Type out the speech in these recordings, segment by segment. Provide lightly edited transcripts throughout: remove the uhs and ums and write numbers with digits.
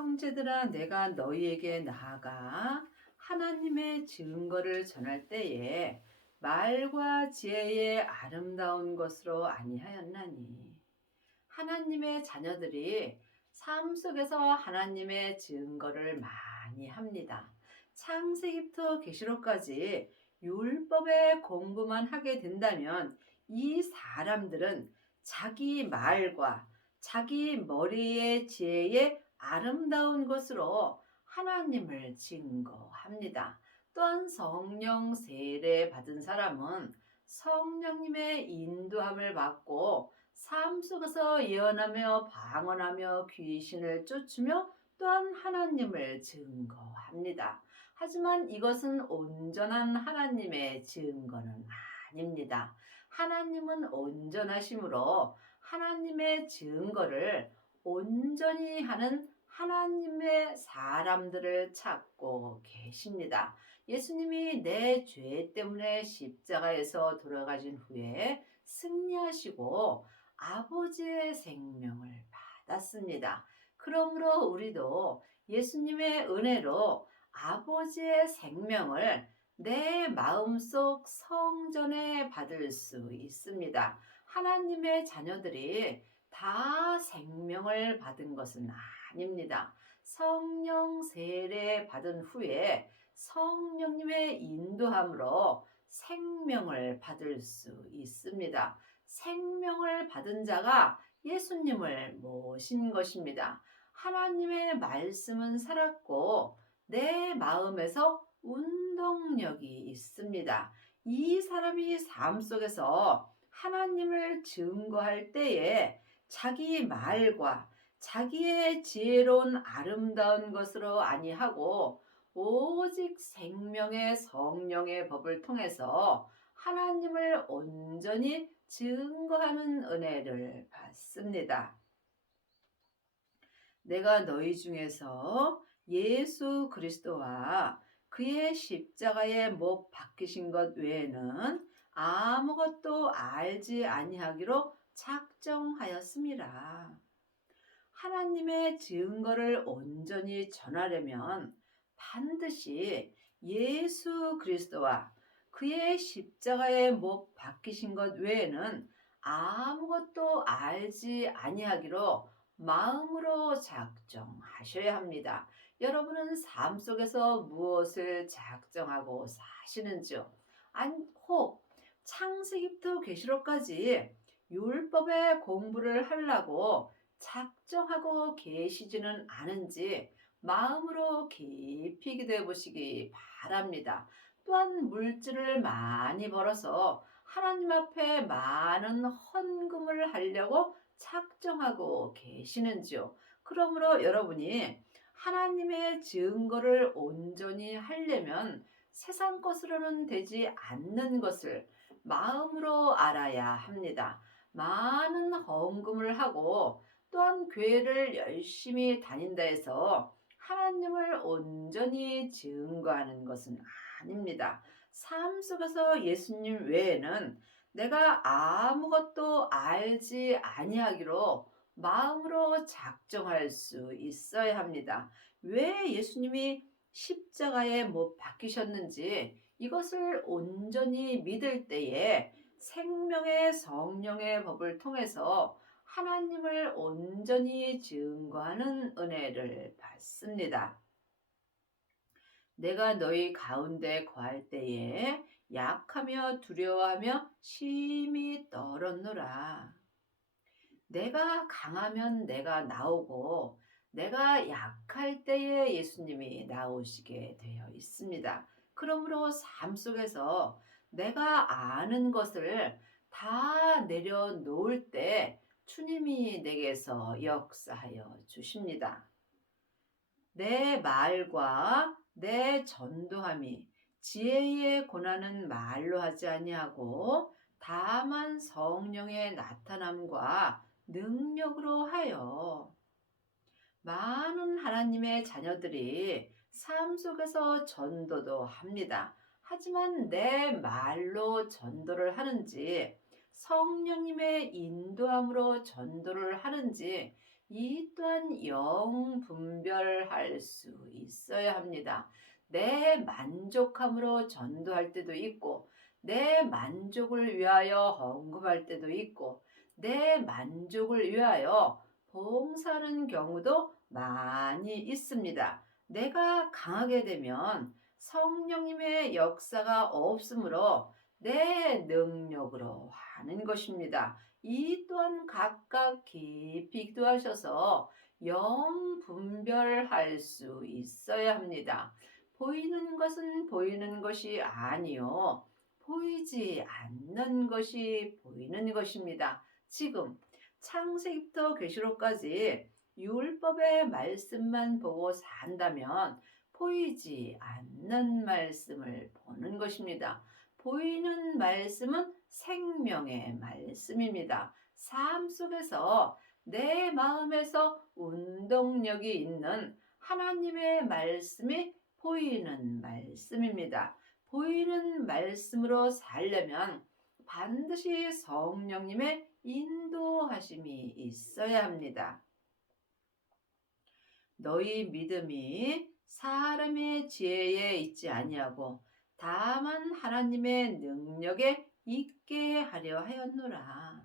형제들아, 내가 너희에게 나아가 하나님의 증거를 전할 때에 말과 지혜의 아름다운 것으로 아니하였나니. 하나님의 자녀들이 삶 속에서 하나님의 증거를 많이 합니다. 창세기부터 계시록까지 율법의 공부만 하게 된다면 이 사람들은 자기 말과 자기 머리의 지혜의 아름다운 것으로 하나님을 증거합니다. 또한 성령 세례 받은 사람은 성령님의 인도함을 받고 삶 속에서 예언하며 방언하며 귀신을 쫓으며 또한 하나님을 증거합니다. 하지만 이것은 온전한 하나님의 증거는 아닙니다. 하나님은 온전하심으로 하나님의 증거를 온전히 하는 하나님의 사람들을 찾고 계십니다. 예수님이 내 죄 때문에 십자가에서 돌아가신 후에 승리하시고 아버지의 생명을 받았습니다. 그러므로 우리도 예수님의 은혜로 아버지의 생명을 내 마음속 성전에 받을 수 있습니다. 하나님의 자녀들이 다 생명을 받은 것은 아닙니다. 성령 세례 받은 후에 성령님의 인도함으로 생명을 받을 수 있습니다. 생명을 받은 자가 예수님을 모신 것입니다. 하나님의 말씀은 살았고 내 마음에서 운동력이 있습니다. 이 사람이 삶 속에서 하나님을 증거할 때에 자기 말과 자기의 지혜로운 아름다운 것으로 아니하고 오직 생명의 성령의 법을 통해서 하나님을 온전히 증거하는 은혜를 받습니다. 내가 너희 중에서 예수 그리스도와 그의 십자가에 못 박히신 것 외에는 아무것도 알지 아니하기로 작정하였음이라. 하나님의 증거를 온전히 전하려면 반드시 예수 그리스도와 그의 십자가에 못 박히신 것 외에는 아무것도 알지 아니하기로 마음으로 작정하셔야 합니다. 여러분은 삶 속에서 무엇을 작정하고 사시는지요? 혹 창세기부터 계시록까지 율법의 공부를 하려고 작정하고 계시지는 않은지 마음으로 깊이 기도해 보시기 바랍니다. 또한 물질을 많이 벌어서 하나님 앞에 많은 헌금을 하려고 작정하고 계시는지요? 그러므로 여러분이 하나님의 증거를 온전히 하려면 세상 것으로는 되지 않는 것을 마음으로 알아야 합니다. 많은 헌금을 하고 또한 교회를 열심히 다닌다 해서 하나님을 온전히 증거하는 것은 아닙니다. 삶 속에서 예수님 외에는 내가 아무것도 알지 아니하기로 마음으로 작정할 수 있어야 합니다. 왜 예수님이 십자가에 못 박히셨는지 이것을 온전히 믿을 때에 생명의 성령의 법을 통해서 하나님을 온전히 증거하는 은혜를 받습니다. 내가 너희 가운데 거할 때에 약하며 두려워하며 심히 떨었노라. 내가 강하면 내가 나오고 내가 약할 때에 예수님이 나오시게 되어 있습니다. 그러므로 삶 속에서 내가 아는 것을 다 내려놓을 때 주님이 내게서 역사하여 주십니다. 내 말과 내 전도함이 지혜의 고난은 말로 하지 아니하고 다만 성령의 나타남과 능력으로 하여. 많은 하나님의 자녀들이 삶 속에서 전도도 합니다. 하지만 내 말로 전도를 하는지 성령님의 인도함으로 전도를 하는지 이 또한 영 분별할 수 있어야 합니다. 내 만족함으로 전도할 때도 있고, 내 만족을 위하여 헌금할 때도 있고, 내 만족을 위하여 봉사하는 경우도 많이 있습니다. 내가 강하게 되면 성령님의 역사가 없으므로 내 능력으로 하는 것입니다. 이 또한 각각 깊이 기도하셔서 영 분별할 수 있어야 합니다. 보이는 것은 보이는 것이 아니요. 보이지 않는 것이 보이는 것입니다. 지금 창세기부터 계시록까지 율법의 말씀만 보고 산다면 보이지 않는 말씀을 보는 것입니다. 보이는 말씀은 생명의 말씀입니다. 삶 속에서 내 마음에서 운동력이 있는 하나님의 말씀이 보이는 말씀입니다. 보이는 말씀으로 살려면 반드시 성령님의 인도하심이 있어야 합니다. 너희 믿음이 사람의 지혜에 있지 아니하고 다만 하나님의 능력에 있게 하려 하였노라.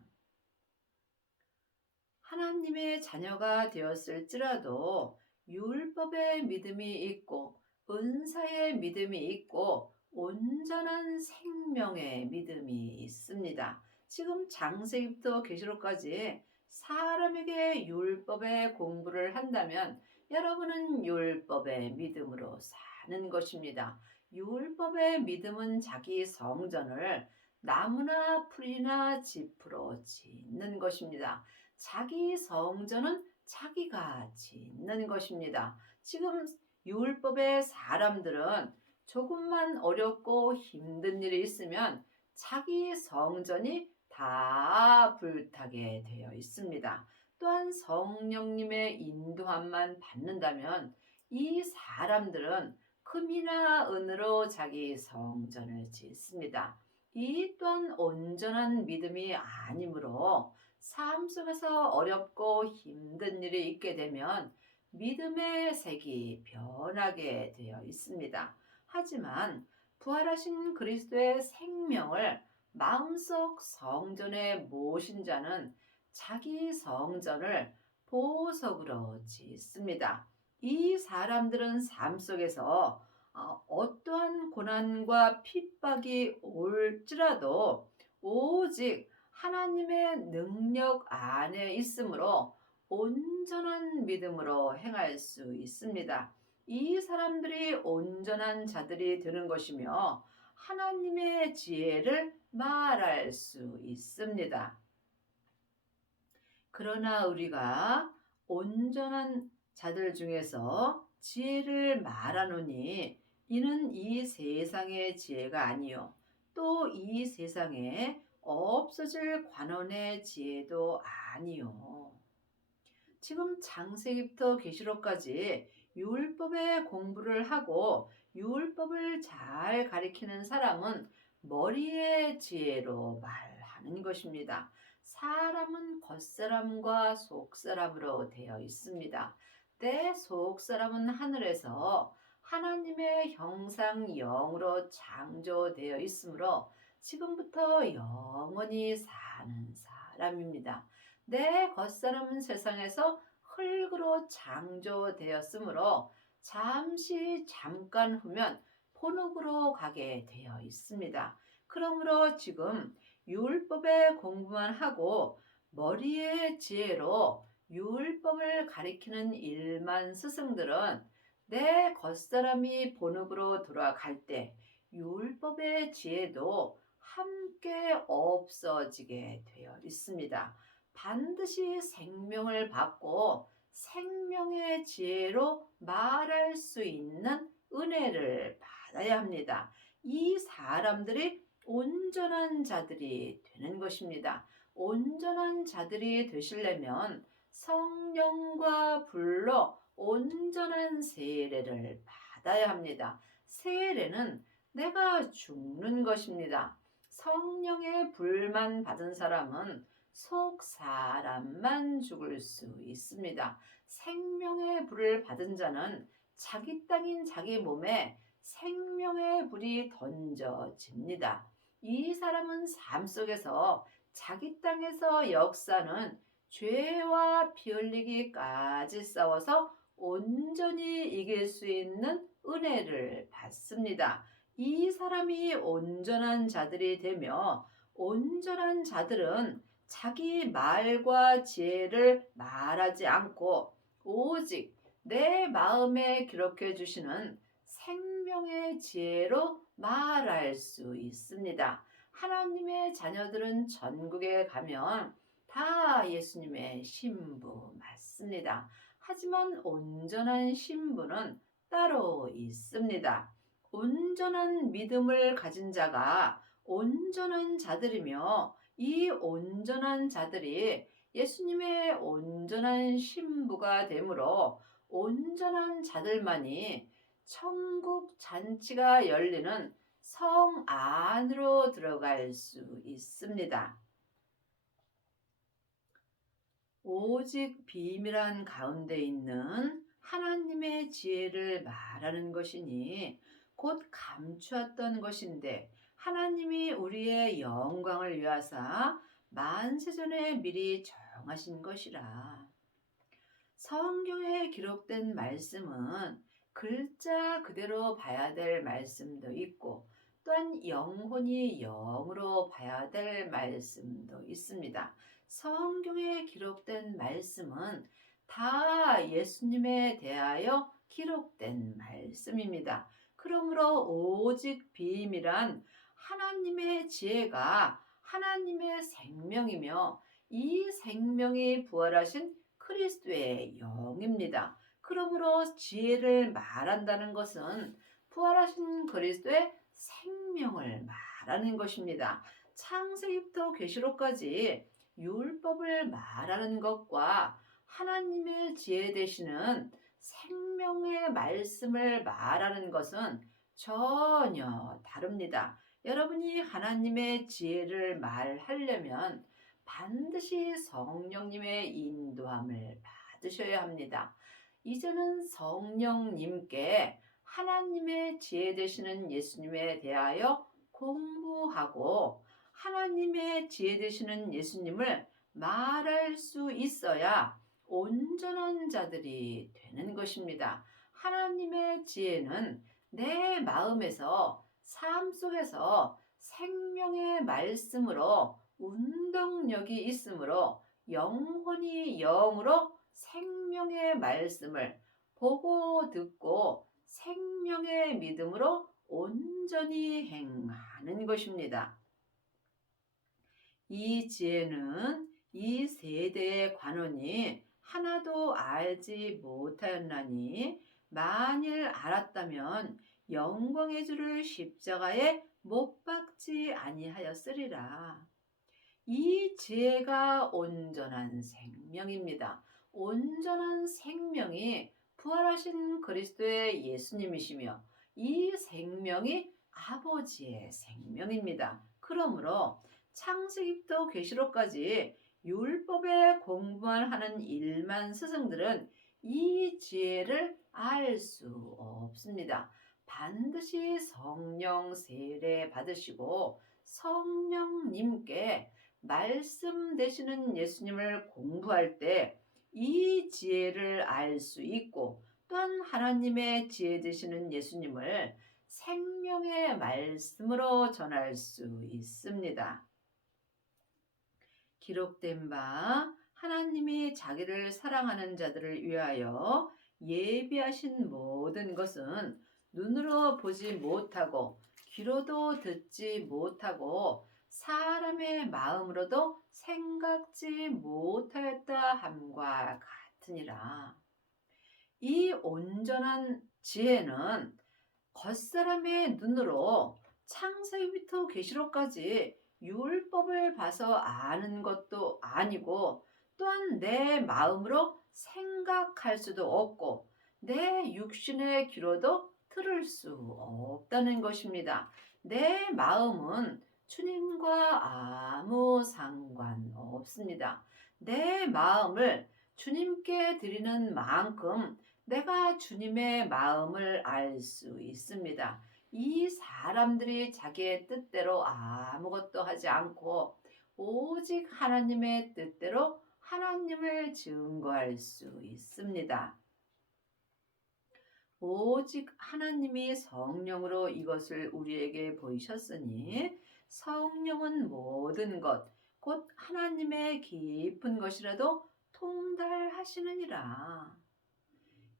하나님의 자녀가 되었을지라도 율법의 믿음이 있고 은사의 믿음이 있고 온전한 생명의 믿음이 있습니다. 지금 창세기부터 계시록까지 사람에게 율법의 공부를 한다면 여러분은 율법의 믿음으로 사는 것입니다. 율법의 믿음은 자기 성전을 나무나 풀이나 짚으로 짓는 것입니다. 자기 성전은 자기가 짓는 것입니다. 지금 율법의 사람들은 조금만 어렵고 힘든 일이 있으면 자기 성전이 다 불타게 되어 있습니다. 또한 성령님의 인도함만 받는다면 이 사람들은 금이나 은으로 자기 성전을 짓습니다. 이 또한 온전한 믿음이 아니므로 삶 속에서 어렵고 힘든 일이 있게 되면 믿음의 색이 변하게 되어 있습니다. 하지만 부활하신 그리스도의 생명을 마음속 성전에 모신 자는 자기 성전을 보석으로 짓습니다. 이 사람들은 삶 속에서 어떠한 고난과 핍박이 올지라도 오직 하나님의 능력 안에 있으므로 온전한 믿음으로 행할 수 있습니다. 이 사람들이 온전한 자들이 되는 것이며 하나님의 지혜를 말할 수 있습니다. 그러나 우리가 온전한 자들 중에서 지혜를 말하노니 이는 이 세상의 지혜가 아니요 또 이 세상에 없어질 관원의 지혜도 아니요. 지금 창세기부터 계시록까지 율법의 공부를 하고 율법을 잘 가리키는 사람은 머리의 지혜로 말하는 것입니다. 사람은 겉사람과 속사람으로 되어 있습니다. 내 속사람은 하늘에서 하나님의 형상 영으로 창조되어 있으므로 지금부터 영원히 사는 사람입니다. 내 겉사람은 세상에서 흙으로 창조되었으므로 잠깐 후면 본흙으로 가게 되어 있습니다. 그러므로 지금 율법의 공부만 하고 머리의 지혜로 율법을 가리키는 일만 스승들은 내 겉사람이 본흙으로 돌아갈 때 율법의 지혜도 함께 없어지게 되어 있습니다. 반드시 생명을 받고 생명의 지혜로 말할 수 있는 은혜를 받아야 합니다. 이 사람들이 온전한 자들이 되는 것입니다. 온전한 자들이 되시려면 성령과 불로 온전한 세례를 받아야 합니다. 세례는 내가 죽는 것입니다. 성령의 불만 받은 사람은 속 사람만 죽을 수 있습니다. 생명의 불을 받은 자는 자기 땅인 자기 몸에 생명의 불이 던져집니다. 이 사람은 삶 속에서 자기 땅에서 역사는 죄와 피 흘리기까지 싸워서 온전히 이길 수 있는 은혜를 받습니다. 이 사람이 온전한 자들이 되며, 온전한 자들은 자기 말과 지혜를 말하지 않고 오직 내 마음에 기록해 주시는 생명의 지혜로 말할 수 있습니다. 하나님의 자녀들은 전국에 가면 다 예수님의 신부 맞습니다. 하지만 온전한 신부는 따로 있습니다. 온전한 믿음을 가진 자가 온전한 자들이며, 이 온전한 자들이 예수님의 온전한 신부가 되므로 온전한 자들만이 천국 잔치가 열리는 성 안으로 들어갈 수 있습니다. 오직 비밀한 가운데 있는 하나님의 지혜를 말하는 것이니 곧 감추었던 것인데, 하나님이 우리의 영광을 위하사 만세전에 미리 정하신 것이라. 성경에 기록된 말씀은 글자 그대로 봐야 될 말씀도 있고, 또한 영혼이 영으로 봐야 될 말씀도 있습니다. 성경에 기록된 말씀은 다 예수님에 대하여 기록된 말씀입니다. 그러므로 오직 비밀한 하나님의 지혜가 하나님의 생명이며, 이 생명이 부활하신 그리스도의 영입니다. 그러므로 지혜를 말한다는 것은 부활하신 그리스도의 생명을 말하는 것입니다. 창세기부터 계시록까지 율법을 말하는 것과 하나님의 지혜 되시는 생명의 말씀을 말하는 것은 전혀 다릅니다. 여러분이 하나님의 지혜를 말하려면 반드시 성령님의 인도함을 받으셔야 합니다. 이제는 성령님께 하나님의 지혜 되시는 예수님에 대하여 공부하고 하나님의 지혜 되시는 예수님을 말할 수 있어야 온전한 자들이 되는 것입니다. 하나님의 지혜는 내 마음에서, 삶 속에서 생명의 말씀으로 운동력이 있으므로 영혼이 영으로 생명의 말씀을 보고 듣고 생명의 믿음으로 온전히 행하는 것입니다. 이 지혜는 이 세대의 관원이 하나도 알지 못하였나니, 만일 알았다면 영광의 주를 십자가에 못 박지 아니하였으리라. 이 지혜가 온전한 생명입니다. 온전한 생명이 부활하신 그리스도의 예수님이시며, 이 생명이 아버지의 생명입니다. 그러므로 창세기부터 계시록까지 율법에 공부만 하는 일만 스승들은 이 지혜를 알 수 없습니다. 반드시 성령 세례 받으시고 성령님께 말씀 되시는 예수님을 공부할 때 이 지혜를 알 수 있고, 또한 하나님의 지혜 되시는 예수님을 생명의 말씀으로 전할 수 있습니다. 기록된 바 하나님이 자기를 사랑하는 자들을 위하여 예비하신 모든 것은 눈으로 보지 못하고 귀로도 듣지 못하고 사람의 마음으로도 생각지 못하였다 함과 같으니라. 이 온전한 지혜는 겉사람의 눈으로 창세기부터 계시록까지 율법을 봐서 아는 것도 아니고, 또한 내 마음으로 생각할 수도 없고 내 육신의 귀로도 들을 수 없다는 것입니다. 내 마음은 주님과 아무 상관없습니다. 내 마음을 주님께 드리는 만큼 내가 주님의 마음을 알 수 있습니다. 이 사람들이 자기의 뜻대로 아무것도 하지 않고 오직 하나님의 뜻대로 하나님을 증거할 수 있습니다. 오직 하나님이 성령으로 이것을 우리에게 보이셨으니 성령은 모든 것, 곧 하나님의 깊은 것이라도 통달하시느니라.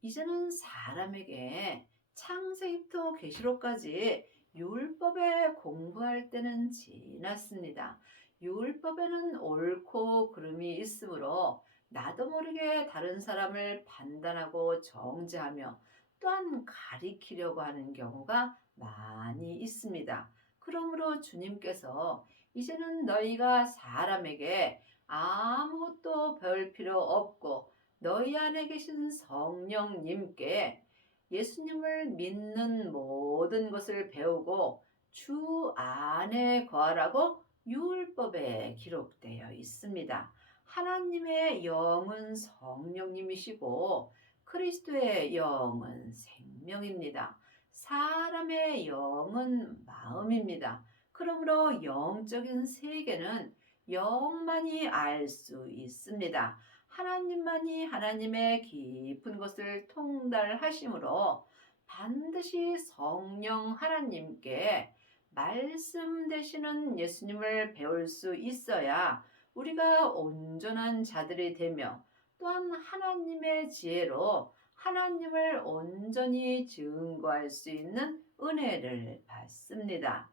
이제는 사람에게 창세기부터 계시록까지 율법에 공부할 때는 지났습니다. 율법에는 옳고 그름이 있으므로 나도 모르게 다른 사람을 판단하고 정죄하며 또한 가리키려고 하는 경우가 많이 있습니다. 그러므로 주님께서 이제는 너희가 사람에게 아무것도 배울 필요 없고 너희 안에 계신 성령님께 예수님을 믿는 모든 것을 배우고 주 안에 거하라고 율법에 기록되어 있습니다. 하나님의 영은 성령님이시고 그리스도의 영은 생명입니다. 사람의 영은 마음입니다. 그러므로 영적인 세계는 영만이 알 수 있습니다. 하나님만이 하나님의 깊은 것을 통달하심으로 반드시 성령 하나님께 말씀 되시는 예수님을 배울 수 있어야 우리가 온전한 자들이 되며 또한 하나님의 지혜로 하나님을 온전히 증거할 수 있는 은혜를 받습니다.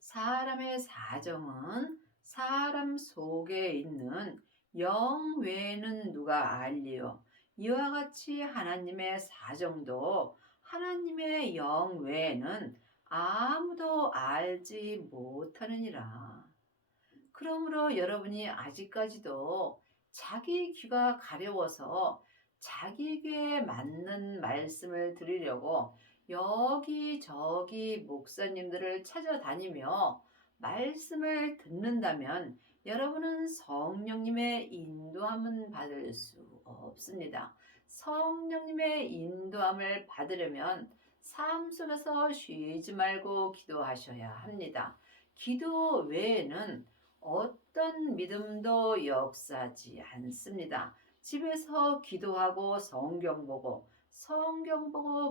사람의 사정은 사람 속에 있는 영 외에는 누가 알리요. 이와 같이 하나님의 사정도 하나님의 영 외에는 아무도 알지 못하느니라. 그러므로 여러분이 아직까지도 자기 귀가 가려워서 자기 귀에 맞는 말씀을 들으려고 여기저기 목사님들을 찾아다니며 말씀을 듣는다면 여러분은 성령님의 인도함은 받을 수 없습니다. 성령님의 인도함을 받으려면 삶 속에서 쉬지 말고 기도하셔야 합니다. 기도 외에는 어떤 믿음도 역사하지 않습니다. 집에서 기도하고 성경 보고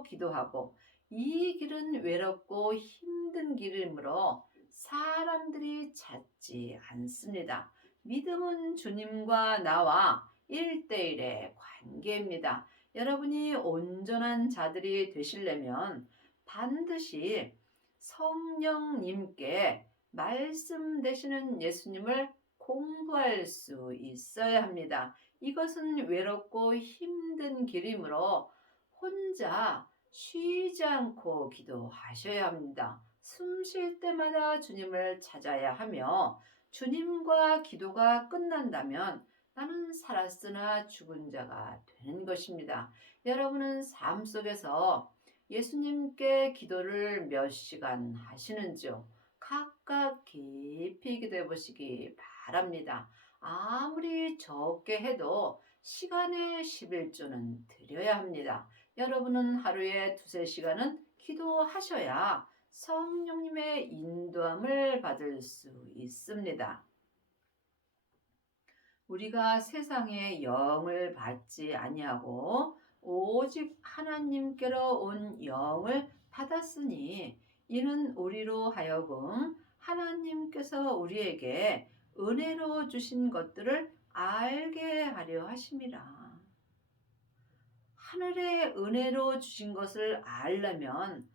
기도하고 이 길은 외롭고 힘든 길이므로 사람들이 찾지 않습니다. 믿음은 주님과 나와 1대1의 관계입니다. 여러분이 온전한 자들이 되시려면 반드시 성령님께 말씀 되시는 예수님을 공부할 수 있어야 합니다. 이것은 외롭고 힘든 길이므로 혼자 쉬지 않고 기도하셔야 합니다. 숨 쉴 때마다 주님을 찾아야 하며 주님과 기도가 끝난다면 나는 살았으나 죽은 자가 되는 것입니다. 여러분은 삶 속에서 예수님께 기도를 몇 시간 하시는지요? 각각 깊이 기도해 보시기 바랍니다. 아무리 적게 해도 시간의 11조는 드려야 합니다. 여러분은 하루에 두세 시간은 기도하셔야 성령님의 인도함을 받을 수 있습니다. 우리가 세상의 영을 받지 아니하고 오직 하나님께로 온 영을 받았으니 이는 우리로 하여금 하나님께서 우리에게 은혜로 주신 것들을 알게 하려 하심이라. 하늘의 은혜로 주신 것을 알려면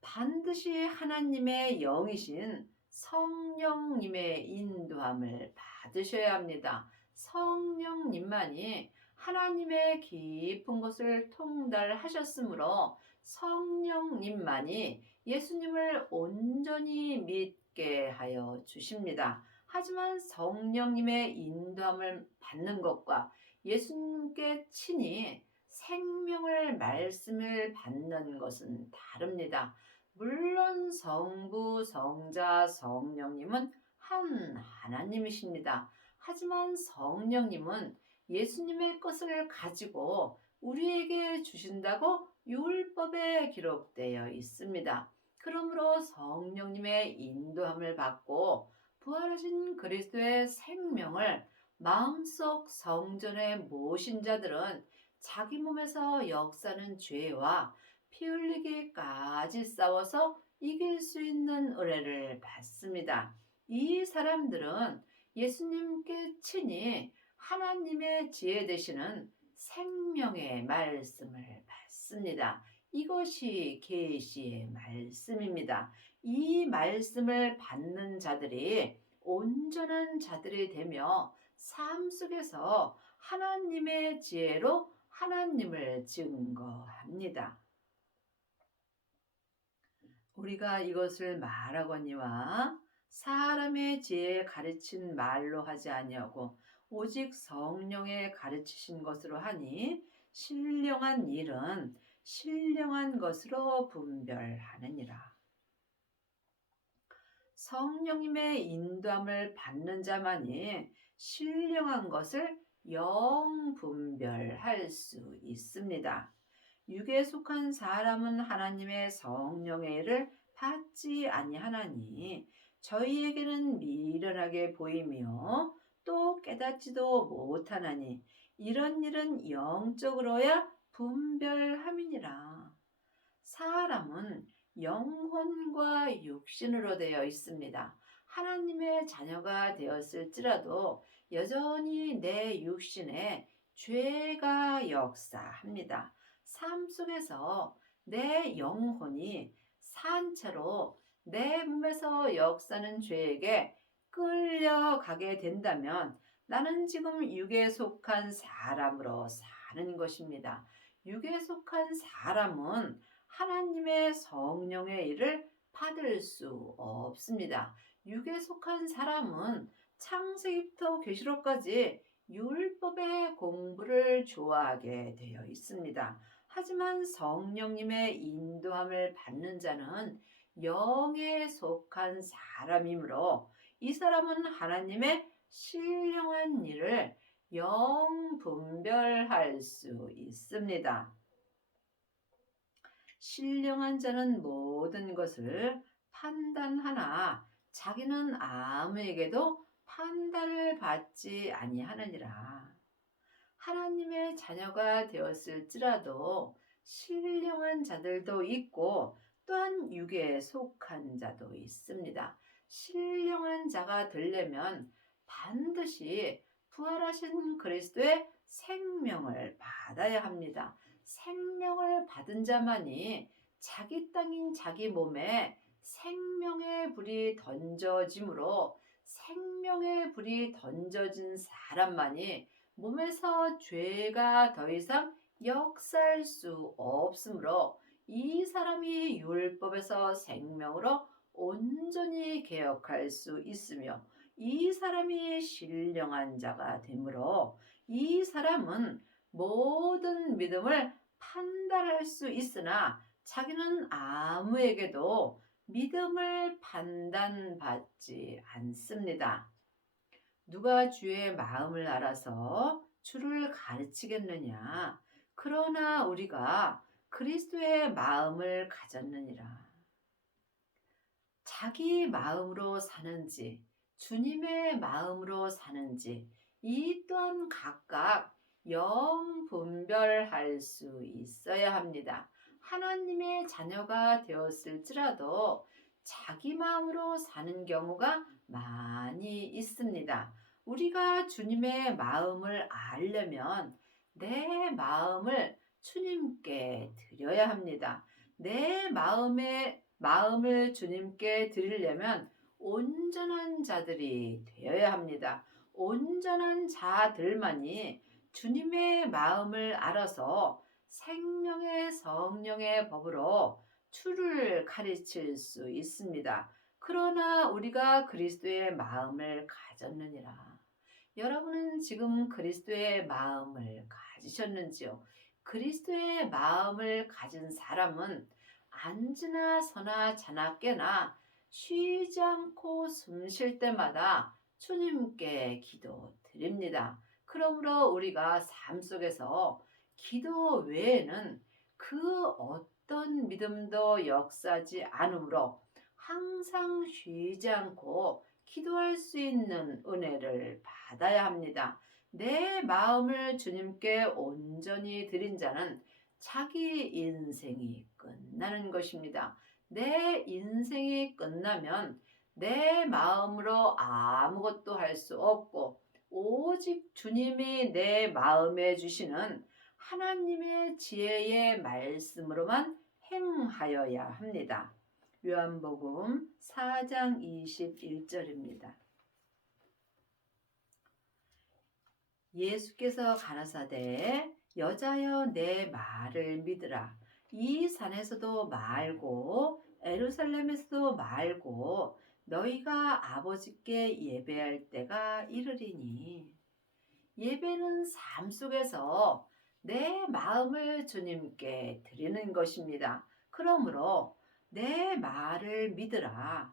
반드시 하나님의 영이신 성령님의 인도함을 받으셔야 합니다. 성령님만이 하나님의 깊은 것을 통달하셨으므로 성령님만이 예수님을 온전히 믿게 하여 주십니다. 하지만 성령님의 인도함을 받는 것과 예수님께 친히 생명을 말씀을 받는 것은 다릅니다. 물론 성부, 성자, 성령님은 한 하나님이십니다. 하지만 성령님은 예수님의 것을 가지고 우리에게 주신다고 율법에 기록되어 있습니다. 그러므로 성령님의 인도함을 받고 부활하신 그리스도의 생명을 마음속 성전에 모신 자들은 자기 몸에서 역사는 죄와 피 흘리기까지 싸워서 이길 수 있는 은혜를 받습니다. 이 사람들은 예수님께 친히 하나님의 지혜 되시는 생명의 말씀을 받습니다. 이것이 계시의 말씀입니다. 이 말씀을 받는 자들이 온전한 자들이 되며 삶 속에서 하나님의 지혜로 하나님을 증거합니다. 우리가 이것을 말하거니와 사람의 지혜에 가르친 말로 하지 아니하고 오직 성령의 가르치신 것으로 하니 신령한 일은 신령한 것으로 분별하느니라. 성령님의 인도함을 받는 자만이 신령한 것을 분별할 수 있습니다. 육에 속한 사람은 하나님의 성령의 일을 받지 아니하나니 저희에게는 미련하게 보이며 또 깨닫지도 못하나니 이런 일은 영적으로야 분별함이니라. 사람은 영혼과 육신으로 되어 있습니다. 하나님의 자녀가 되었을지라도 여전히 내 육신에 죄가 역사합니다. 삶 속에서 내 영혼이 산채로 내 몸에서 역사는 죄에게 끌려가게 된다면 나는 지금 육에 속한 사람으로 사는 것입니다. 육에 속한 사람은 하나님의 성령의 일을 받을 수 없습니다. 육에 속한 사람은 창세기부터 계시록까지 율법의 공부를 좋아하게 되어 있습니다. 하지만 성령님의 인도함을 받는 자는 영에 속한 사람이므로 이 사람은 하나님의 신령한 일을 분별할 수 있습니다. 신령한 자는 모든 것을 판단하나 자기는 아무에게도 판단을 받지 아니하느니라. 하나님의 자녀가 되었을지라도 신령한 자들도 있고 또한 육에 속한 자도 있습니다. 신령한 자가 되려면 반드시 부활하신 그리스도의 생명을 받아야 합니다. 생명을 받은 자만이 자기 땅인 자기 몸에 생명의 불이 던져짐으로 생명의 불이 던져진 사람만이 몸에서 죄가 더 이상 역사할 수 없으므로 이 사람이 율법에서 생명으로 온전히 개혁할 수 있으며 이 사람이 신령한 자가 되므로 이 사람은 모든 믿음을 판단할 수 있으나 자기는 아무에게도 믿음을 판단받지 않습니다. 누가 주의 마음을 알아서 주를 가르치겠느냐? 그러나 우리가 그리스도의 마음을 가졌느니라. 자기 마음으로 사는지 주님의 마음으로 사는지 이 또한 각각 분별할 수 있어야 합니다. 하나님의 자녀가 되었을지라도 자기 마음으로 사는 경우가 많이 있습니다. 우리가 주님의 마음을 알려면 내 마음을 주님께 드려야 합니다. 내 마음을 주님께 드리려면 온전한 자들이 되어야 합니다. 온전한 자들만이 주님의 마음을 알아서 생명의 성령의 법으로 주를 가르칠 수 있습니다. 그러나 우리가 그리스도의 마음을 가졌느니라. 여러분은 지금 그리스도의 마음을 가지셨는지요? 그리스도의 마음을 가진 사람은 앉으나 서나 자나 깨나 쉬지 않고 숨 쉴 때마다 주님께 기도 드립니다. 그러므로 우리가 삶 속에서 기도 외에는 그 어떤 믿음도 역사하지 않으므로 항상 쉬지 않고 기도할 수 있는 은혜를 받아야 합니다. 내 마음을 주님께 온전히 드린 자는 자기 인생이 끝나는 것입니다. 내 인생이 끝나면 내 마음으로 아무것도 할 수 없고 오직 주님이 내 마음에 주시는 하나님의 지혜의 말씀으로만 행하여야 합니다. 요한복음 4장 21절입니다. 예수께서 가라사대 여자여 내 말을 믿으라. 이 산에서도 말고 에루살렘에서도 말고 너희가 아버지께 예배할 때가 이르리니. 예배는 삶 속에서 내 마음을 주님께 드리는 것입니다. 그러므로 내 말을 믿으라.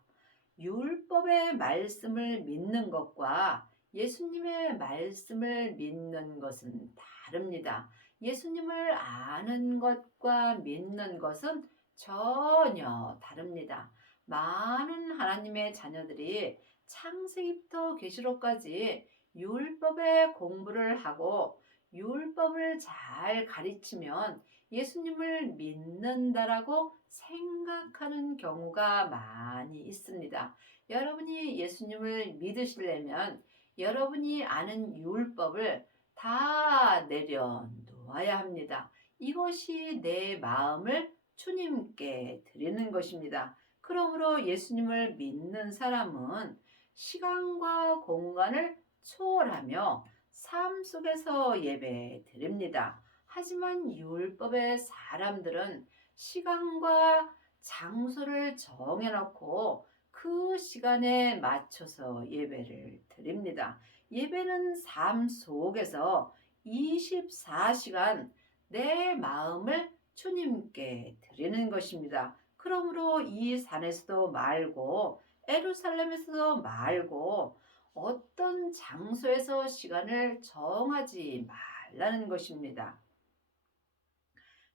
율법의 말씀을 믿는 것과 예수님의 말씀을 믿는 것은 다릅니다. 예수님을 아는 것과 믿는 것은 전혀 다릅니다. 많은 하나님의 자녀들이 창세기부터 계시록까지 율법의 공부를 하고 율법을 잘 가르치면 예수님을 믿는다라고 생각하는 경우가 많이 있습니다. 여러분이 예수님을 믿으시려면 여러분이 아는 율법을 다 내려놓아야 합니다. 이것이 내 마음을 주님께 드리는 것입니다. 그러므로 예수님을 믿는 사람은 시간과 공간을 초월하며 삶 속에서 예배 드립니다. 하지만 율법의 사람들은 시간과 장소를 정해놓고 그 시간에 맞춰서 예배를 드립니다. 예배는 삶 속에서 24시간 내 마음을 주님께 드리는 것입니다. 그러므로 이 산에서도 말고 에루살렘에서도 말고 어떤 장소에서 시간을 정하지 말라는 것입니다.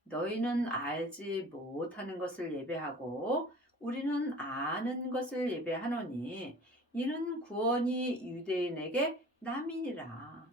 너희는 알지 못하는 것을 예배하고 우리는 아는 것을 예배하노니 이는 구원이 유대인에게 남이니라.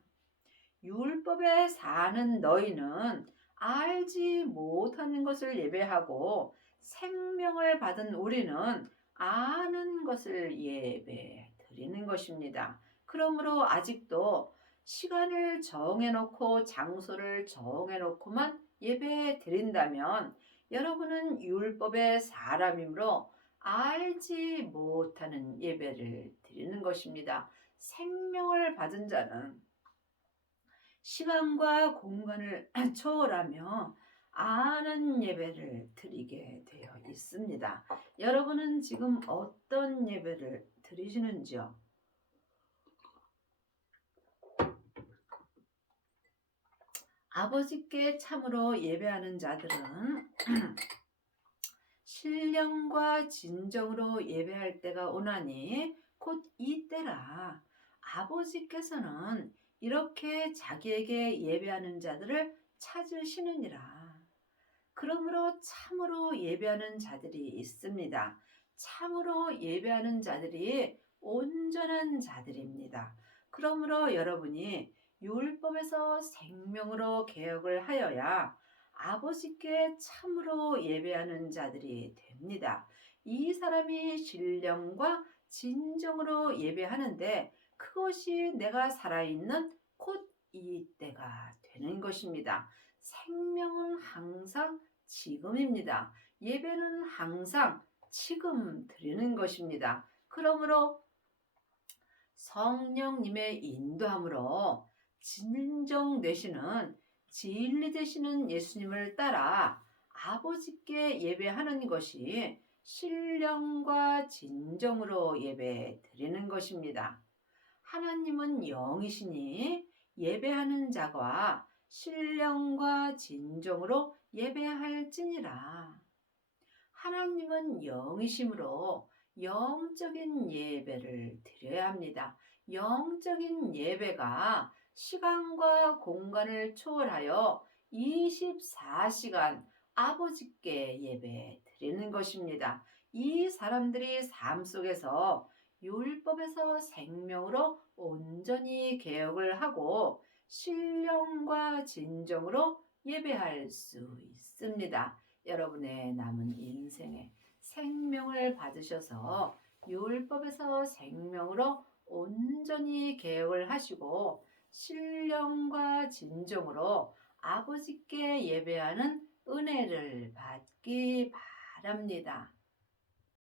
율법에 사는 너희는 알지 못하는 것을 예배하고 생명을 받은 우리는 아는 것을 예배 드리는 것입니다. 그러므로 아직도 시간을 정해놓고 장소를 정해놓고만 예배 드린다면 여러분은 율법의 사람이므로 알지 못하는 예배를 드리는 것입니다. 생명을 받은 자는 시간과 공간을 초월하며 아는 예배를 드리게 되어 있습니다. 여러분은 지금 어떤 예배를 드리시는지요? 아버지께 참으로 예배하는 자들은 신령과 진정으로 예배할 때가 오나니 곧 이때라. 아버지께서는 이렇게 자기에게 예배하는 자들을 찾으시느니라. 그러므로 참으로 예배하는 자들이 있습니다. 참으로 예배하는 자들이 온전한 자들입니다. 그러므로 여러분이 율법에서 생명으로 개혁을 하여야 아버지께 참으로 예배하는 자들이 됩니다. 이 사람이 신령과 진정으로 예배하는데 그것이 내가 살아있는 곧 이때가 되는 것입니다. 생명은 항상 지금입니다. 예배는 항상 지금 드리는 것입니다. 그러므로 성령님의 인도함으로 진정되시는 진리 되시는 예수님을 따라 아버지께 예배하는 것이 신령과 진정으로 예배 드리는 것입니다. 하나님은 영이시니 예배하는 자가 신령과 진정으로 예배할지니라. 하나님은 영이시므로 영적인 예배를 드려야 합니다. 영적인 예배가 시간과 공간을 초월하여 24시간 아버지께 예배 드리는 것입니다. 이 사람들이 삶 속에서 율법에서 생명으로 온전히 개혁을 하고 신령과 진정으로 예배할 수 있습니다. 여러분의 남은 인생에 생명을 받으셔서 율법에서 생명으로 온전히 개혁을 하시고 신령과 진정으로 아버지께 예배하는 은혜를 받기 바랍니다.